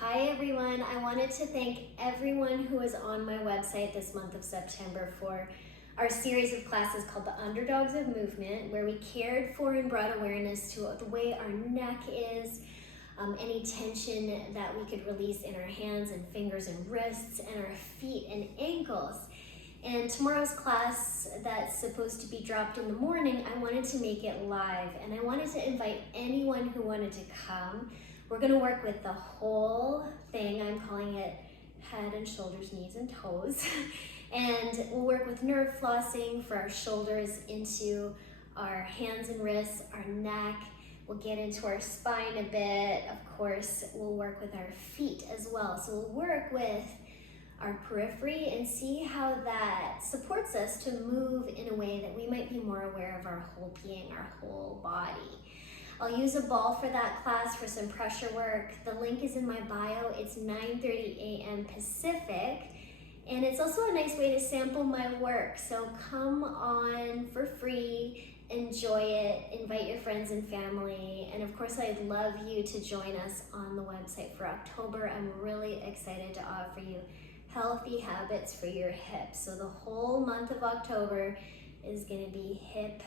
Hi everyone, I wanted to thank everyone who was on my website this month of September for our series of classes called The Underdogs of Movement, where we cared for and brought awareness to the way our neck is, any tension that we could release in our hands and fingers and wrists and our feet and ankles. And tomorrow's class that's supposed to be dropped in the morning, I wanted to make it live and I wanted to invite anyone who wanted to come. We're gonna work with the whole thing. I'm calling it head and shoulders, knees and toes. And we'll work with nerve flossing for our shoulders into our hands and wrists, our neck. We'll get into our spine a bit. Of course, we'll work with our feet as well. So we'll work with our periphery and see how that supports us to move in a way that we might be more aware of our whole being, our whole body. I'll use a ball for that class for some pressure work. The link is in my bio. It's 9:30 a.m. Pacific. And it's also a nice way to sample my work. So come on for free, enjoy it, invite your friends and family. And of course, I'd love you to join us on the website for October. I'm really excited to offer you healthy habits for your hips. So the whole month of October is gonna be hip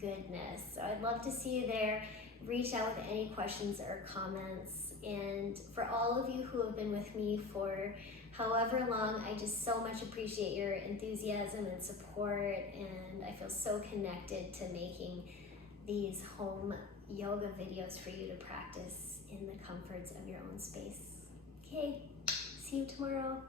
goodness. So I'd love to see you there. Reach out with any questions or comments. And for all of you who have been with me for however long, I just so much appreciate your enthusiasm and support, and I feel so connected to making these home yoga videos for you to practice in the comforts of your own space. Okay, see you tomorrow.